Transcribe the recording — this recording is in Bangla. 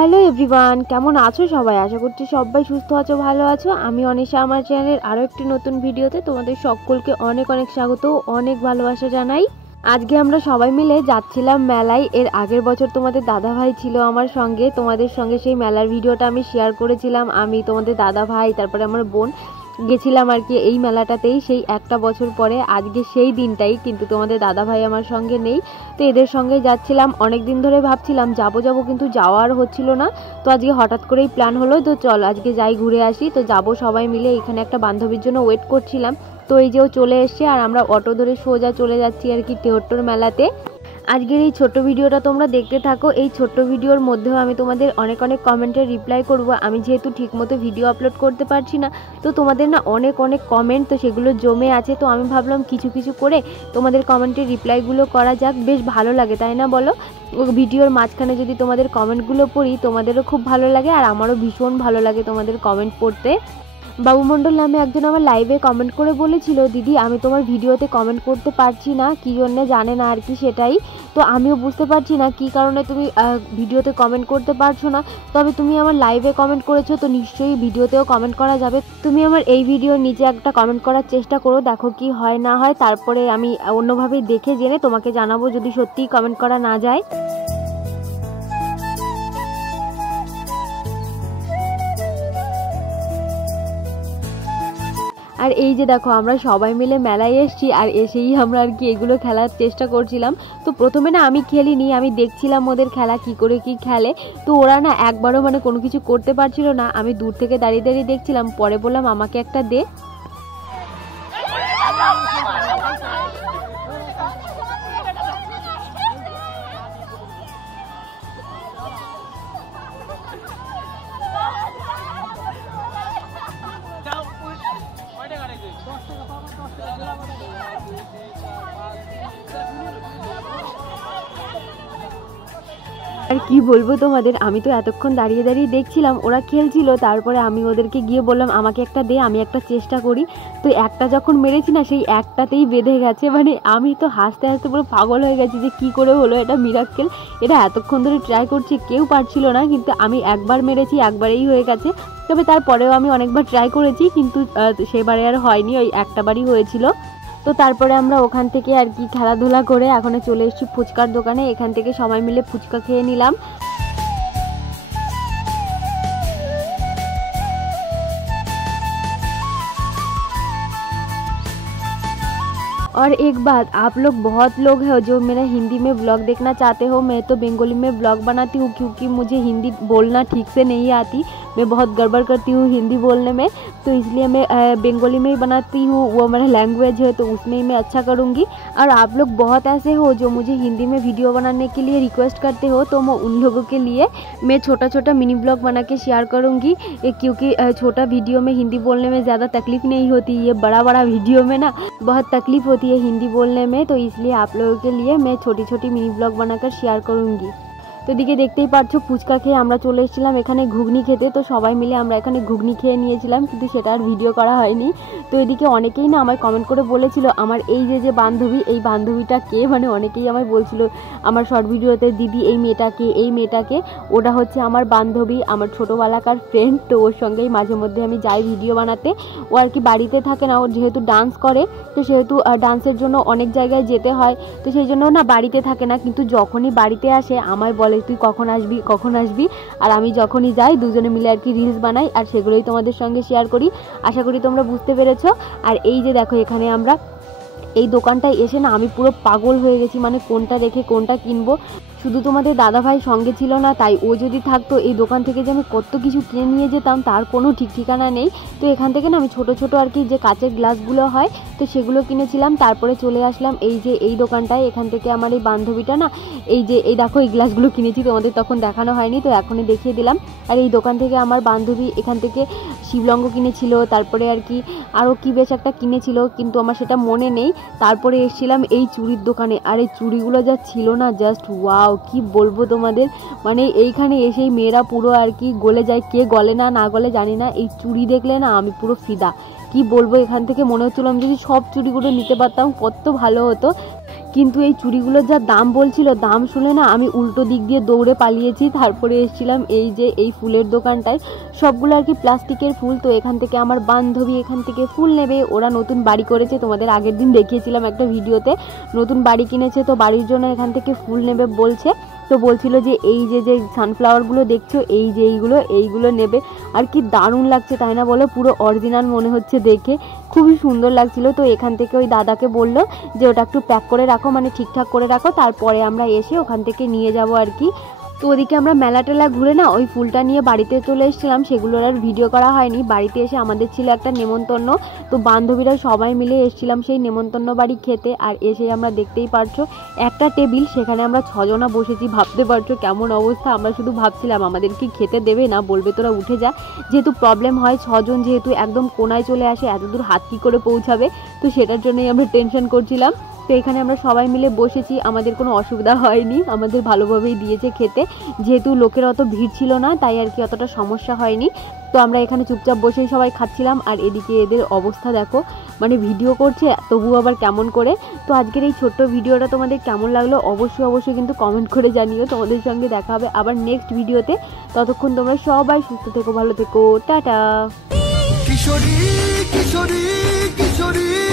হ্যালো এভরিওয়ান, কেমন আছো সবাই? আশা করছি সবাই সুস্থ আছো, ভালো আছো। আমি অনিশা, আমার চ্যানেলের আরও একটি নতুন ভিডিওতে তোমাদের সকলকে অনেক অনেক স্বাগত, অনেক ভালোবাসা জানাই। আজকে আমরা সবাই মিলে যাচ্ছিলাম মেলায়। এর আগের বছর তোমাদের দাদা ভাই ছিল আমার সঙ্গে, তোমাদের সঙ্গে সেই মেলার ভিডিওটা আমি শেয়ার করেছিলাম। আমি, তোমাদের দাদা ভাই, তারপরে আমার বোন গেছিলাম আর কি এই মেলাটাতেই। সেই একটা বছর পরে আজকে সেই দিনটাই, কিন্তু তোমাদের দাদা ভাই আমার সঙ্গে নেই, তো এদের সঙ্গে যাচ্ছিলাম। অনেক দিন ধরে ভাবছিলাম যাবো কিন্তু যাওয়া আর হচ্ছিল না। তো আজকে হঠাৎ করেই প্ল্যান হলো, তো চল আজকে যাই, ঘুরে আসি। তো যাবো সবাই মিলে। এখানে একটা বান্ধবীর জন্য ওয়েট করছিলাম, তো এই যে ও চলে এসছে আর আমরা অটো ধরে সোজা চলে যাচ্ছি আর কি টেহট্টর মেলাতে। আজকের এই ছোট্ট ভিডিওটা তোমরা দেখতে থাকো। এই ছোট্ট ভিডিওর মধ্যেও আমি তোমাদের অনেক অনেক কমেন্টের রিপ্লাই করব। আমি যেহেতু ঠিকমতো ভিডিও আপলোড করতে পারছি না, তো তোমাদের না অনেক অনেক কমেন্ট, তো সেগুলো জমে আছে। তো আমি ভাবলাম কিছু কিছু করে তোমাদের কমেন্টের রিপ্লাইগুলো করা যাক, বেশ ভালো লাগে, তাই না বলো? ভিডিওর মাঝখানে যদি তোমাদের কমেন্টগুলো পড়ি, তোমাদেরও খুব ভালো লাগে আর আমারও ভীষণ ভালো লাগে তোমাদের কমেন্ট পড়তে। বাবু মণ্ডল নামে একজন আমার লাইভে কমেন্ট করে বলেছিল, দিদি আমি তোমার ভিডিওতে কমেন্ট করতে পারছি না, কী জন্যে জানে না আর কি, সেটাই। তো আমিও বুঝতে পারছি না কী কারণে তুমি ভিডিওতে কমেন্ট করতে পারছো না। তবে তুমি আমার লাইভে কমেন্ট করেছো, তো নিশ্চয়ই ভিডিওতেও কমেন্ট করা যাবে। তুমি আমার এই ভিডিওর নিচে একটা কমেন্ট করার চেষ্টা করো, দেখো কি হয় না হয়, তারপরে আমি অন্যভাবে দেখে জেনে তোমাকে জানাবো যদি সত্যিই কমেন্ট করা না যায়। আর এই যে দেখো আমরা সবাই মিলে মেলায় এসেছি, আর এসেই আমরা আর কি এগুলো খেলার চেষ্টা করছিলাম। তো প্রথমে না আমি খেলিনি, আমি দেখছিলাম ওদের খেলা কি করে কি খেলে। তো ওরা না একবারও মানে কোনো কিছু করতে পারছিল না, আমি দূর থেকে দাঁড়িয়ে দাঁড়িয়ে দেখছিলাম। পরে বললাম আমাকে একটা দে। আর কি বলবো তোমাদের, আমি তো এতক্ষণ দাঁড়িয়ে দাঁড়িয়ে দেখছিলাম ওরা খেলছিল। তারপরে আমি ওদেরকে গিয়ে বললাম আমাকে একটা দে, আমি একটা চেষ্টা করি। তো একটা যখন মেরেছি না, সেই একটাতেই বেঁধে গেছে। মানে আমি তো হাসতে হাসতে পুরো পাগল হয়ে গেছি যে কি করে হলো, এটা মিরাক্কেল। এটা এতক্ষণ ধরে ট্রাই করছি, কেউ পারছিল না, কিন্তু আমি একবার মেরেছি, একবারেই হয়ে গেছে। তবে তারপরেও আমি অনেকবার ট্রাই করেছি, কিন্তু সেবারে আর হয়নি, ওই একটা বারই হয়েছিল। তো তারপরে আমরা ওখান থেকে আর কি খেলাধুলা করে এখন চলে এসেছি ফুচকার দোকানে। এখান থেকে সবাই মিলে ফুচকা খেয়ে নিলাম। और एक बात, आप लोग बहुत लोग हैं जो मेरा हिंदी में ब्लॉग देखना चाहते हो। मैं तो बंगाली में ब्लॉग बनाती हूँ, क्योंकि मुझे हिंदी बोलना ठीक से नहीं आती, मैं बहुत गड़बड़ करती हूँ हिंदी बोलने में। तो इसलिए मैं बंगाली में ही बनाती हूँ, वो मेरा लैंग्वेज है, तो उसमें ही मैं अच्छा करूँगी। और आप लोग बहुत ऐसे हो जो मुझे हिंदी में वीडियो बनाने के लिए रिक्वेस्ट करते हो, तो मैं उन लोगों के लिए मैं छोटा छोटा मिनी ब्लॉग बना के शेयर करूँगी, क्योंकि छोटा वीडियो में हिंदी बोलने में ज़्यादा तकलीफ़ नहीं होती। ये बड़ा बड़ा वीडियो में ना बहुत तकलीफ़ होती है हिंदी बोलने में, तो इसलिए आप लोगों के लिए मैं छोटी छोटी मिनी ब्लॉग बनाकर शेयर करूँगी। তো এদিকে দেখতেই পাচ্ছ ফুচকা খেয়ে আমরা চলে এসেছিলাম এখানে ঘুগনি খেতে। তো সবাই মিলে আমরা এখানে ঘুগনি খেয়ে নিয়েছিলাম, কিন্তু সেটা আর ভিডিও করা হয়নি। তো এদিকে অনেকেই না আমায় কমেন্ট করে বলেছিল আমার এই যে বান্ধবী, এই বান্ধবীটা কে, মানে অনেকেই আমায় বলছিল আমার শর্ট ভিডিওতে, দিদি এই মেয়েটাকে, এই মেয়েটাকে। ওটা হচ্ছে আমার বান্ধবী, আমার ছোটোবেলাকার ফ্রেন্ড। তো ওর সঙ্গেই মাঝে মধ্যে আমি যাই ভিডিও বানাতে। ও আর কি বাড়িতে থাকে না, ওর যেহেতু ডান্স করে, তো সেহেতু ডান্সের জন্য অনেক জায়গায় যেতে হয়, তো সেই জন্য না বাড়িতে থাকে না। কিন্তু যখনই বাড়িতে আসে আমায় বলে তুই কখন আসবি কখন আসবি। আর আমি যখনই যাই দুজনে মিলে আর কি রিলস বানাই, আর সেগুলোই তোমাদের সঙ্গে শেয়ার করি। আশা করি তোমরা বুঝতে পেরেছো। আর এই যে দেখো এখানে আমরা এই দোকানটায় এসে না আমি পুরো পাগল হয়ে গেছি, মানে কোনটা রেখে কোনটা কিনবো। শুধু তোমাদের দাদাভাই সঙ্গে ছিল না, তাই ও যদি থাকতো এই দোকান থেকে যে আমি কত কিছু কিনে নিয়ে যেতাম তার কোনো ঠিক ঠিকানা নেই। তো এখান থেকে না আমি ছোট ছোট আর কি যে কাচের গ্লাসগুলো হয়, তো সেগুলো কিনেছিলাম। তারপরে চলে আসলাম এই যে এই দোকানটায়। এখান থেকে আমার এই বান্ধবীটা না এই যে এই দেখো এই গ্লাসগুলো কিনেছি, তোমাদের তখন দেখানো হয়নি, তো এখনই দেখিয়ে দিলাম। আর এই দোকান থেকে আমার বান্ধবী এখান থেকে শিবলঙ্গ কিনেছিল, তারপরে আর কি আরও কি বেশ একটা কিনেছিল, কিন্তু আমার সেটা মনে নেই। তারপরে এসেছিলাম এই চুড়ির দোকানে, আর এই চুড়িগুলো যা ছিল না, জাস্ট ওয়াও, কি বলবো তোমাদের। মানে এইখানে এসেই মেয়েরা পুরো আর কি গলে যায়, কে গলে না গলে জানি না। এই চুড়ি দেখলে না আমি পুরো ফিদা, কি বলবো। এখান থেকে মনে হচ্ছিল আমি যদি সব চুড়িগুলো নিতে পারতাম কত ভালো হতো। কিন্তু এই চুড়িগুলোর যা দাম বলছিল, দাম শুনে না আমি উল্টো দিক দিয়ে দৌড়ে পালিয়েছি। তারপরে এসেছিলাম এই যে এই ফুলের দোকানটায়, সবগুলো আর কি প্লাস্টিকের ফুল। তো এখান থেকে আমার বান্ধবী এখান থেকে ফুল নেবে, ওরা নতুন বাড়ি করেছে, তোমাদের আগের দিন দেখিয়েছিলাম একটা ভিডিওতে, নতুন বাড়ি কিনেছে, তো বাড়ির জন্য এখান থেকে ফুল নেবে বলছে। তো বলছিল যে এই যে যে সানফ্লাওয়ারগুলো দেখছো, এই যে এইগুলো নেবে। আর কি দারুণ লাগছে তাই না বলো, পুরো অরিজিনাল মনে হচ্ছে দেখে, খুবই সুন্দর লাগছিল। তো এখান থেকে ওই দাদাকে বললো যে ওটা একটু প্যাক করে রাখো, মানে ঠিকঠাক করে রাখো, তারপরে আমরা এসে ওখান থেকে নিয়ে যাব আর কি। তো ওদিকে আমরা মেলা টেলা ঘুরে না ওই ফুলটা নিয়ে বাড়িতে চলে এসেছিলাম, সেগুলোর আর ভিডিও করা হয়নি। বাড়িতে এসে আমাদের ছিল একটা নেমন্তন্ন, তো বান্ধবীরা সবাই মিলে এসেছিলাম সেই নেমন্তন্ন বাড়ি খেতে। আর এসে আমরা দেখতেই পারছো একটা টেবিল, সেখানে আমরা 6 জনা বসেছি, ভাবতে পারছো কেমন অবস্থা। আমরা শুধু ভাবছিলাম আমাদের কি খেতে দেবে না, বলবে তোরা উঠে যা, যেহেতু প্রবলেম হয় 6 জন যেহেতু একদম কোনায় চলে আসে, এত দূর হাত কী করে পৌঁছাবে, তো সেটার জন্যই আমরা টেনশন করছিলাম। তো এখানে আমরা সবাই মিলে বসেছি, আমাদের কোনো অসুবিধা হয়নি, আমাদের ভালোভাবেই দিয়েছে খেতে, যেহেতু লোকের অত ভিড় ছিল না তাই আর কি অতটা সমস্যা হয়নি। তো আমরা এখানে চুপচাপ বসেই সবাই খাচ্ছিলাম। আর এদিকে এদের অবস্থা দেখো, মানে ভিডিও করছে তবু আবার কেমন করে। তো আজকের এই ছোট্ট ভিডিওটা তোমাদের কেমন লাগলো অবশ্যই কিন্তু কমেন্ট করে জানিও। তোমাদের সঙ্গে দেখা হবে আবার নেক্সট ভিডিওতে, ততক্ষণ তোমরা সবাই সুস্থ থেকো, ভালো থেকো, টাটা। কিশোরী কিশোরী কিশোরী।